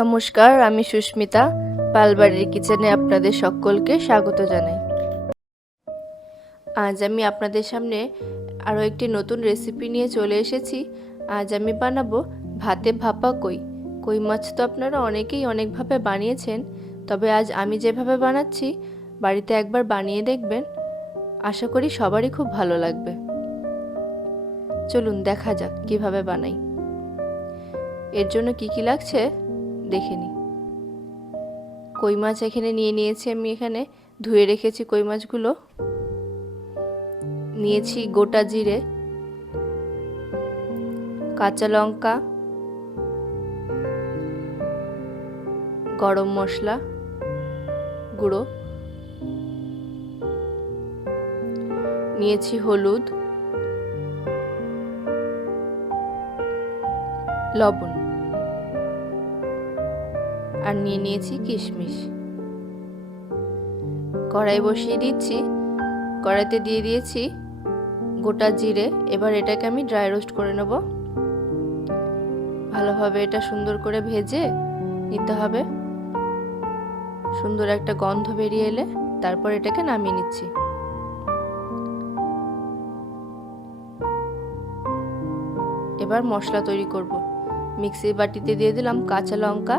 নমস্কার, আমি সুস্মিতা। পালবাড়ির কিচেনে আপনাদের সকলকে স্বাগত জানাই। আজ আমি আপনাদের সামনে আরও একটি নতুন রেসিপি নিয়ে চলে এসেছি। আজ আমি বানাবো ভাতে ভাপা কই। কই মাছ তো আপনারা অনেকেই অনেকভাবে বানিয়েছেন, তবে আজ আমি যেভাবে বানাচ্ছি বাড়িতে একবার বানিয়ে দেখবেন। আশা করি সবারই খুব ভালো লাগবে। চলুন দেখা যাক কিভাবে বানাই। এর জন্য কি লাগছে দেখে নিই। কই মাছ এখানে নিয়ে নিয়েছি, আমি এখানে ধুয়ে রেখেছি কই মাছগুলো। নিয়েছি গোটা জিরে, কাঁচা লঙ্কা, গরম মশলা গুঁড়ো, নিয়েছি হলুদ, লবণ আর নিয়ে নিয়েছি কিশমিশ। কড়াই বসিয়ে দিচ্ছি, কড়াইতে দিয়ে দিয়েছি গোটা জিরে। এবার এটাকে আমি ড্রাই রোস্ট করে নেব। ভালোভাবে এটা সুন্দর করে ভেজে নিতে হবে। সুন্দর একটা গন্ধ বেরিয়ে এলে তারপর এটাকে নামিয়ে নিচ্ছি। এবার মশলা তৈরি করব। মিক্সির বাটিতে দিয়ে দিলাম কাঁচা লঙ্কা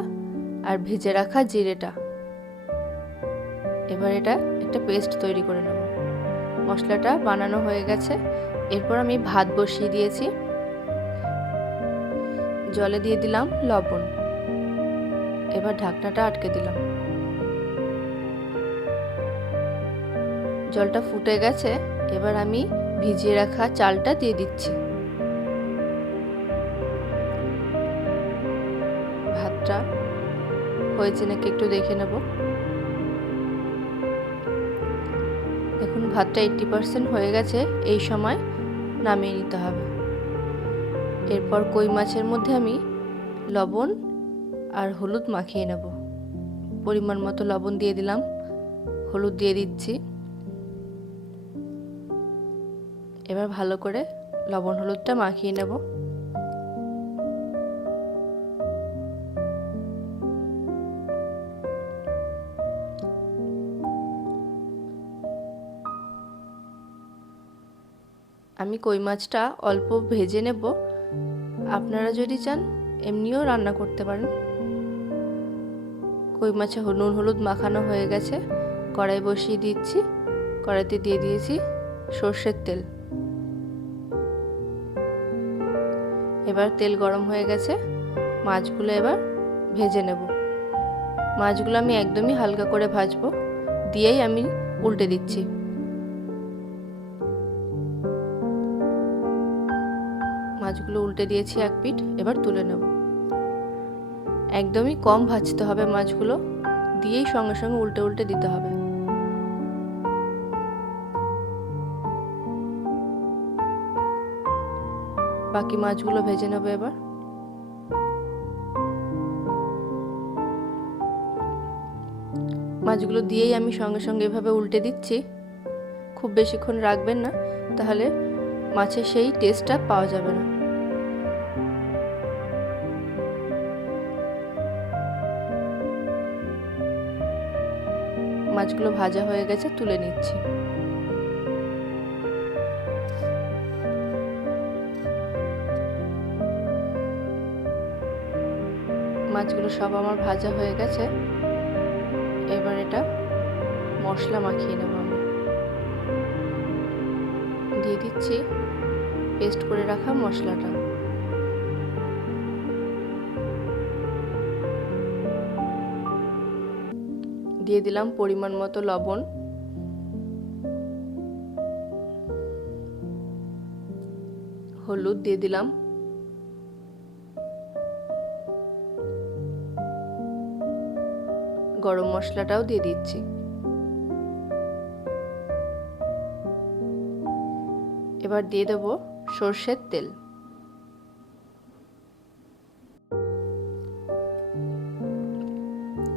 আর ভেজে রাখা জিরেটা। এবার এটা একটা পেস্ট তৈরি করে নেব। মশলাটা বানানো হয়ে গেছে। এরপর আমি ভাত বসিয়ে দিয়েছি। জলে দিয়ে দিলাম লবণ। এবার ঢাকনাটা আটকে দিলাম। জলটা ফুটে গেছে। এবার আমি ভিজিয়ে রাখা চালটা দিয়ে দিচ্ছি। ভাতটা হয়েছে নাকি একটু দেখে নেব। দেখুন ভাতটা 80% হয়ে গেছে। এই সময় নামিয়ে নিতে হবে। এরপর কই মাছের মধ্যে আমি লবণ আর হলুদ মাখিয়ে নেব। পরিমাণ মতো লবণ দিয়ে দিলাম, হলুদ দিয়ে দিচ্ছি। এবার ভালো করে লবণ হলুদটা মাখিয়ে নেব। আমি কই মাছটা অল্প ভেজে নেব। আপনারা যদি চান এমনিও রান্না করতে পারেন। কই মাছে নুন হলুদ মাখানো হয়ে গেছে। কড়াই বসিয়ে দিচ্ছি। কড়াইতে দিয়ে দিয়েছি সর্ষের তেল। এবার তেল গরম হয়ে গেছে। মাছগুলো এবার ভেজে নেব। মাছগুলো আমি একদমই হালকা করে ভাজবো। দিয়েই আমি উল্টে দিচ্ছি। মাছগুলো উল্টে দিয়েছি এক পিঠ। এবার তুলে নেব। একদমই কম ভাজতে হবে মাছগুলো। দিয়েই সঙ্গে সঙ্গে উল্টে উল্টে দিতে হবে। বাকি মাছগুলো ভেজে নেব। এবার মাছগুলো দিয়েই আমি সঙ্গে সঙ্গে এভাবে উল্টে দিচ্ছি। খুব বেশিক্ষণ রাখবেন না, তাহলে মাছের সেই টেস্টটা পাওয়া যাবে না। মাছগুলো ভাজা হয়ে গেছে, তুলে নিচ্ছি। মাছগুলো সব আমার ভাজা হয়ে গেছে। এবার এটা মশলা মাখিয়ে নেব। আমি দিয়ে দিচ্ছি পেস্ট করে রাখা মশলাটা। দিয়ে দিলাম পরিমাণ মতো লবণ, হলুদ দিয়ে দিলাম, গরম মশলাটাও দিয়ে দিচ্ছি। এবার দিয়ে দেব সর্ষের তেল।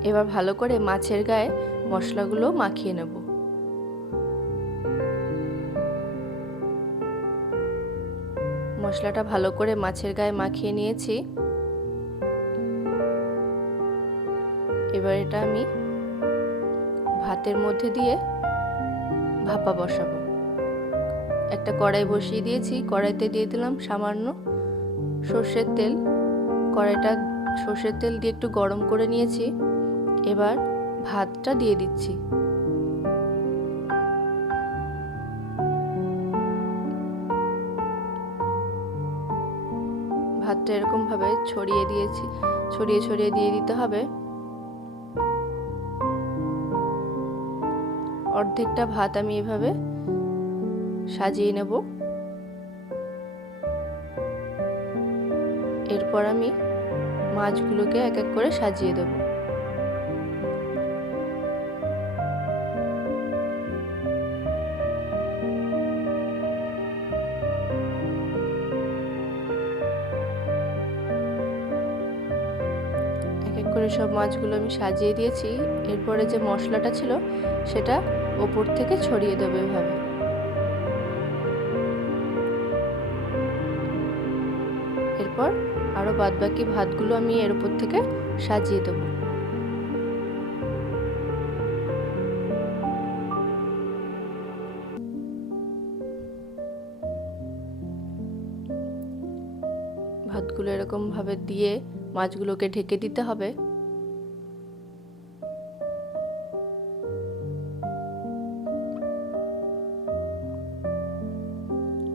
এবার ভালো করে মাছের গায়ে মশলাগুলো মাখিয়ে নেব। মশলাটা ভালো করে মাছের গায়ে মাখিয়ে নিয়েছি। এবার এটা আমি ভাতের মধ্যে দিয়ে ভাপা বসাবো। একটা কড়াই বসিয়ে দিয়েছি, কড়াইতে দিয়ে দিলাম সামান্য সর্ষের তেল। কড়াইটা সর্ষের তেল দিয়ে একটু গরম করে নিয়েছি। এবার ভাতটা দিয়ে দিচ্ছি। ভাতটা এরকম ভাবে ছড়িয়ে দিয়ে দিতে হবে। অর্ধেকটা ভাত আমি এভাবে সাজিয়ে নেব। এরপর আমি মাছগুলোকে এক এক করে সাজিয়ে দেব। এক এক করে সব মাছগুলো আমি সাজিয়ে দিয়েছি। এরপরে যে মশলাটা ছিল সেটা ওপর থেকে ছড়িয়ে দেবো এভাবে। এরপর আরো বাদবাকি ভাতগুলো আমি এর উপর থেকে সাজিয়ে দেব। ভাতগুলো এরকম ভাবে দিয়ে মাছগুলোকে ঢেকে দিতে হবে।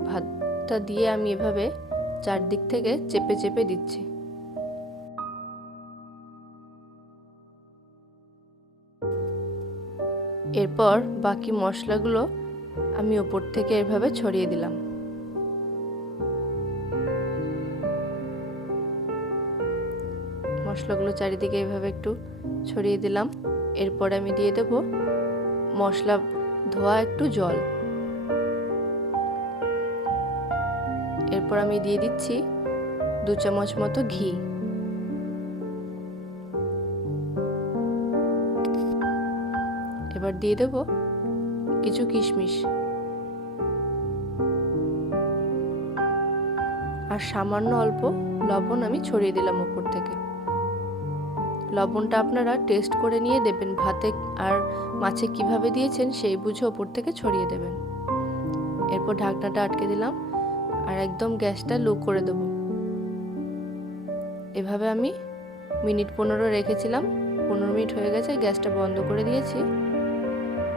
ভাতটা দিয়ে আমি এভাবে চারদিক থেকে চেপে চেপে দিচ্ছি। এরপর বাকি মশলাগুলো আমি ওপর থেকে এভাবে ছড়িয়ে দিলাম। মশলাগুলো চারিদিকে এভাবে একটু ছড়িয়ে দিলাম। এরপরে আমি দিয়ে দেব মশলা ধোয়া একটু জল। এরপর আমি দিয়ে দিচ্ছি 2 চামচ মতো ঘি। এবার দিয়ে দেব কিছু কিশমিশ আর সামান্য অল্প লবণ আমি ছড়িয়ে দিলাম উপর থেকে। লবণটা আপনারা টেস্ট করে নিয়ে দেবেন, ভাতে আর মাছে কিভাবে দিয়েছেন সেই বুঝে উপর থেকে ছড়িয়ে দেবেন। এরপর ঢাকনাটা আটকে দিলাম আর একদম গ্যাসটা লো করে দেব। এভাবে আমি মিনিট 15 রেখেছিলাম। 15 মিনিট হয়ে গেছে, গ্যাসটা বন্ধ করে দিয়েছি।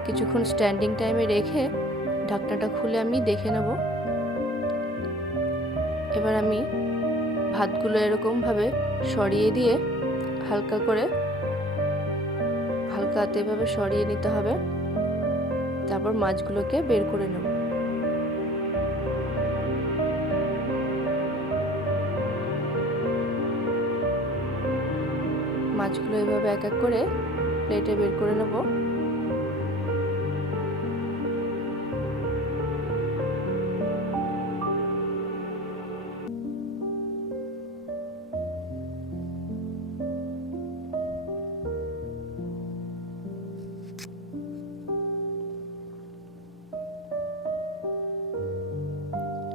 কিছুক্ষণ স্ট্যান্ডিং টাইমে রেখে ঢাকনাটা খুলে আমি দেখে নেব। এবার আমি ভাতগুলো এরকম ভাবে সরিয়ে দিয়ে হালকা হাতে এভাবে সরিয়ে নিতে হবে। তারপর মাছগুলোকে বের করে নেব। মাছগুলো এভাবে এক এক করে প্লেটে বের করে নেব।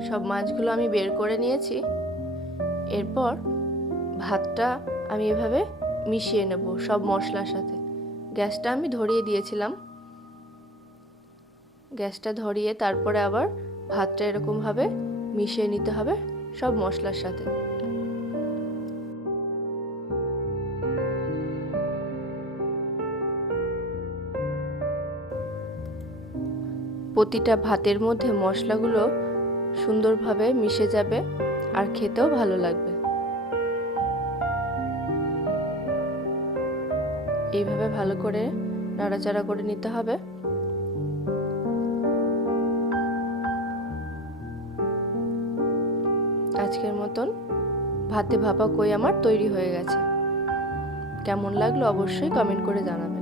সব মাছগুলো আমি বের করে নিয়েছি। এরপর ভাতটা আমি এভাবে মিশিয়ে নেব সব মশলার সাথে। গ্যাসটা আমি ধরিয়ে দিয়েছিলাম। গ্যাসটা ধরিয়ে তারপরে আবার ভাতটা এরকম ভাবে মিশিয়ে নিতে হবে সব মশলার সাথে। প্রতিটা ভাতের মধ্যে মশলাগুলো সুন্দরভাবে মিশে যাবে আর খেতেও ভালো লাগবে। এইভাবে ভালো করে নাড়াচাড়া করে নিতে হবে। আজকের মতন ভাতে ভাপা কই আমার তৈরি হয়ে গেছে। কেমন লাগলো অবশ্যই কমেন্ট করে জানাবেন।